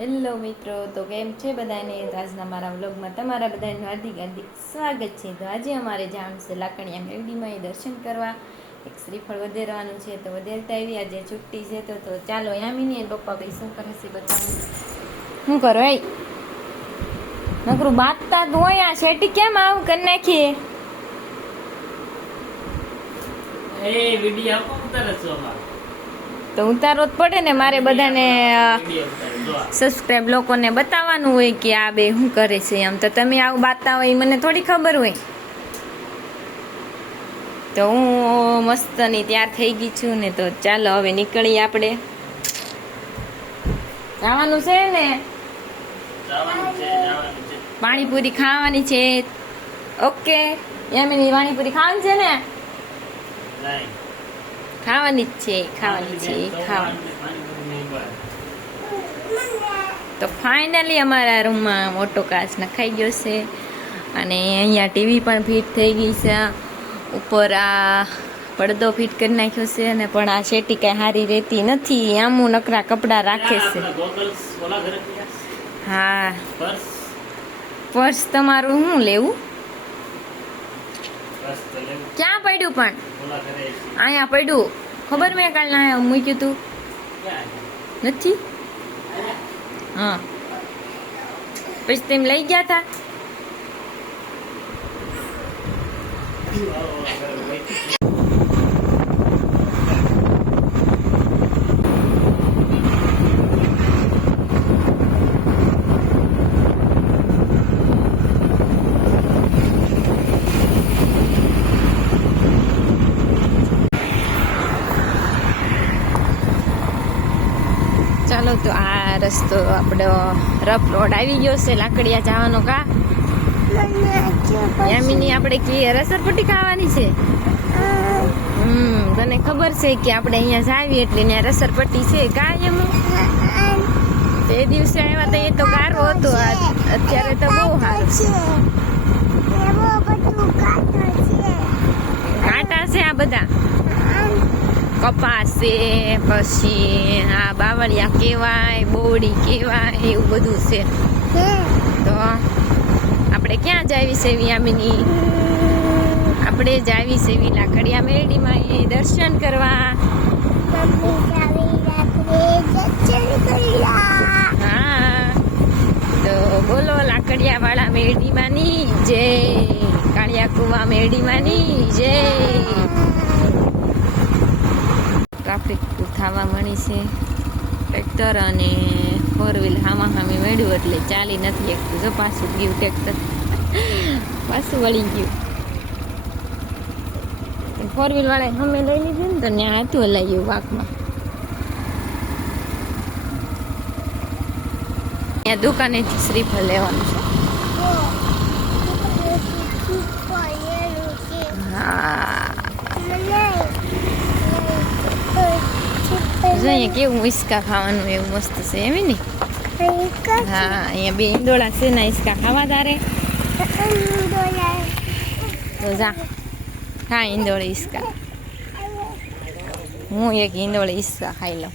Hello મિત્રો, તો કેમ છે બધાને? તો આજના મારા વ્લોગમાં તમારા બધાનું હાર્દિક હાર્દિક સ્વાગત છે. તો આજે અમારે જવાનું છે લાકણીયા મેરડીમાં એ દર્શન કરવા. એક શ્રીફળ વધેરવાનું છે, તો વધેરતા આવી. આજે છુટ્ટી છે, તો તો ચાલો યામિની અને પપ્પા ભાઈ શું કરે છે બતાવું. શું કરો એ નકરું બાતતા તો હોય આ શેટી, કેમ આવું કરી નાખીએ? એ વીડિયો આપો ઉતારે છો અમારો. તો ઉતારો જ પડે ને મારે બધાને. સબસ્ક્રાઇબ લોકોને બતાવવાનું હોય કે આ બે શું કરે છે એમ. તો તમે આવું બાતા હોય મને થોડી ખબર હોય. તો હું મસ્તની તૈયાર થઈ ગઈ છું ને તો ચાલો હવે નીકળીએ આપણે. જવાનું છે ને? પાણીપુરી ખાવાની છે. ઓકે. યામિની પાણીપુરી ખાવાની છે ને. ખાવાની જ છે ખાવાની છે ખાવાની. તો ફાઇનલી અમારા રૂમમાં મોટો કાચ નખાઈ ગયો છે અને અહીંયા ટીવી પણ ફિટ થઈ ગઈ છે ઉપર આ પડદો ફિટ કરી નાખ્યો છે અને પણ આ શેટી કાંઈ સારી રહેતી નથી આમ હું નકરા કપડાં રાખે છે? હા પર્સ? પર્સ તમારું શું લેવું. ક્યાં પડ્યું પણ. અહીંયા પડ્યું. ખબર મેં કાલ ના મૂક્યું તું? નથી? હા. પછી તેમ લઈ ગયા હતા ચાલો તો આ રસ્તો આપણો રફ રોડ આવી ગયો છે લાકડિયા જવાનો કા. યામિની આપણે કે રસરપટ્ટી ખાવાની છે? હમ તને ખબર છે કે આપણે અહીંયા જાવી એટલે ત્યાં રસરપટ્ટી છે કા એમ તે દિવસે આવ્યા તો એ તો ગારો હતો અત્યારે તો બહુ સારું કાંટા છે આ બધા. કપાસ, પછી આ બાવળિયા કહેવાય, બોડી કહેવાય, એવું બધું છે. તો આપણે ક્યાં જાવી છે વિયામિની આપણે જાવી છે લાકડિયા મેરડીમાં એ દર્શન કરવા. હા, તો બોલો લાકડિયા વાળા મેરડીમાંની જય. કાળિયા કુવા મેરડીમાંની જય. ટ્રાફિક થવા મળી છે. ટ્રેક્ટર અને ફોર વ્હીલ હામા હામી મેળ્યું એટલે ચાલી નથી એકતું જો પાછું ગયું ટ્રેક્ટર. પાછું વળી ગયું. ફોર વ્હીલ વાળા હમે લઈ લીધું ને તો ત્યાં હતું હલાયું વાકમાં. ત્યાં દુકાનેથી શ્રીફળ લેવાનું છે હા જો અહીંયા કેવું હિસકા ખાવાનું એવું મસ્ત છે એમ ને હા અહીંયા બે ઈંડોળા છે ને હિસકા ખાવા તારે તો જા ખા ઈંડોળી હિસકા હું એક ઈંડોળે હિસકા ખાઈ લઉં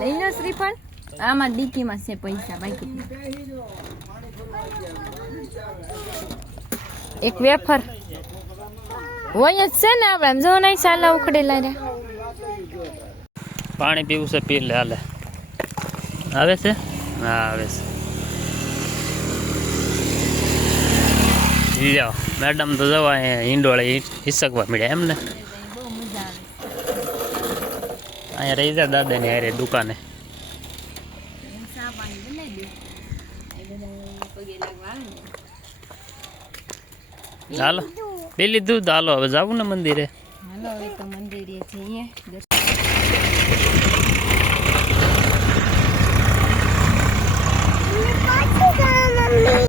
લઈ લો શ્રીફળ આમાં ડીકીમાં છે પૈસા બાકી એક વેફર હોય જ છે ને આપણે આમ જો નહીં સાલા ઉખડેલા રહ્યા પાણી પીવું છે પી લે હાલે. આવે છે? હા આવે છે. લ્યો મેડમ તો જવા હિંડોળે હિસકવા મળ્યા એમ ને અહીંયા રહી જા દાદાની હારે દુકાને. હાલો પી લીધું હાલો, હવે જાવું ને મંદિરે?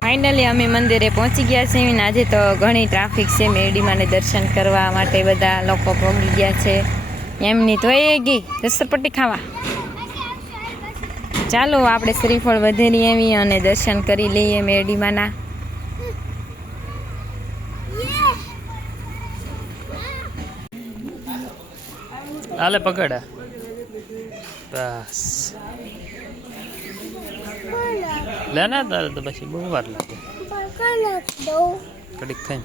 ફાઇનલી અમે મંદિરે પહોંચી ગયા છે અને આજે તો ઘણી ટ્રાફિક છે મેરડીમાને દર્શન કરવા માટે બધા લોકો પહોંચી ગયા છે. એમની તો એ ગઈ રસરપટ્ટી ખાવા. ચાલો, આપણે શ્રીફળ વધેરી એવી અને દર્શન કરી લઈએ મેરડીમાના હાલે પકડ. બસ. લે ને તારે તો પછી બહુ વાર લાગે. કડીક થઈને.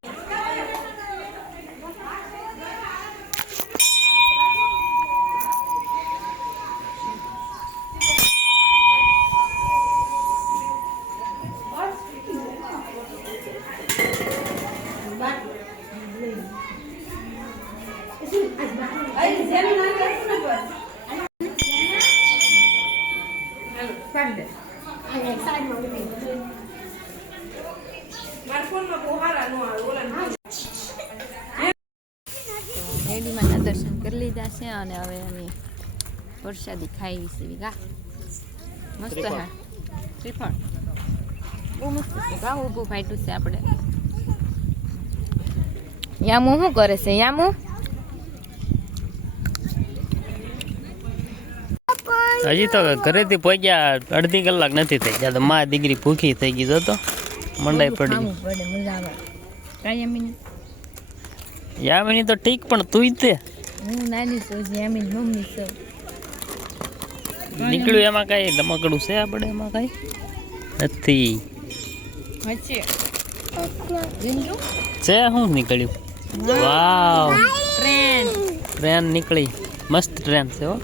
મેરડીમાંના દર્શન કરી લીધા છે અને હવે અમે વરસાદી ખાઈ છે ગા મસ્ત હા. શ્રીફળ બહુ મસ્ત છે. ગા ઊભું ફાટ્યું છે આપણે. યામુ શું કરે છે? યામુ? હજી તો ઘરેથી પહોંચ્યા અડધી કલાક નથી થઈ ગયા તો મા દીકરી ભૂખી થઈ ગઈ તો મંડાઈ પડી યામિની તો ઠીક પણ તું તે. હું નાની છું યામિન મમ્મી છું. નીકળ્યું એમાં કઈ? ધમકડું છે આપણે એમાં કઈ? નથી. છે હું નીકળ્યું. વાવ. ટ્રેન. ટ્રેન નીકળી. મસ્ત ટ્રેન છે હો.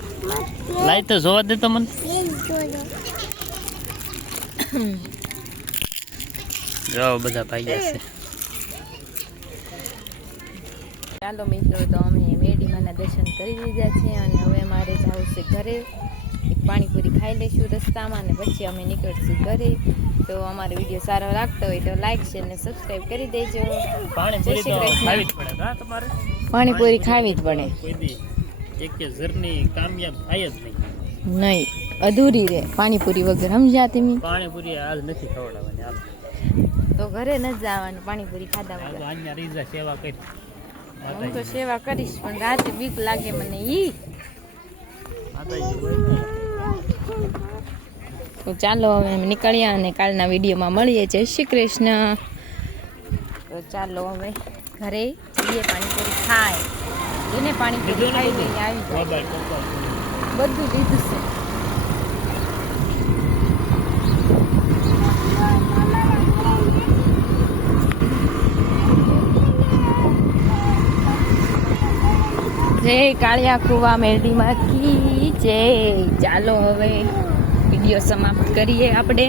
લાઈ તો જોવા દે તો મને. જાઓ બધા ભાઈ છે. ચાલો મિત્રો તો અમે મેડીમાના દર્શન કરી લીધા છે અને હવે મારે જવું છે ઘરે. એક પાણીપુરી ખાઈ લઈશું રસ્તામાં અને પછી અમે નીકળશું ઘરે. તો અમારો વીડિયો સારો લાગતો હોય તો લાઈક શેર ને સબસ્ક્રાઈબ કરી દેજો. પાણીપુરી. ખાવી જ પડે. પાણીપુરી ખાવી જ પડે. એક કે ઝરની કામયાબ થાય જ નહીં. નહીં અધૂરી રે પાણીપુરી વગર સમજ્યા તમે? પાણીપુરી આજ નથી ખવડાવવાની હાલ. તો ઘરે ન જવાનું પાણીપુરી ખાધા વગર. આજના રીઝા સેવા કરી. હું તો સેવા કરીશ પણ રાતે બીક લાગે મને ઈ. તો ચાલો હવે નીકળ્યા અને કાલના વિડીયોમાં મળીએ. જય શ્રી કૃષ્ણ. તો ચાલો હવે ઘરે જઈએ પાણીપુરી ખાય એને પાણી ખાઈ લઈને આવી જાય. બધું લીધું છે. જય કાળિયા કુવા મેરડીમાં કી જય. ચાલો હવે વીડિયો સમાપ્ત કરીએ આપણે.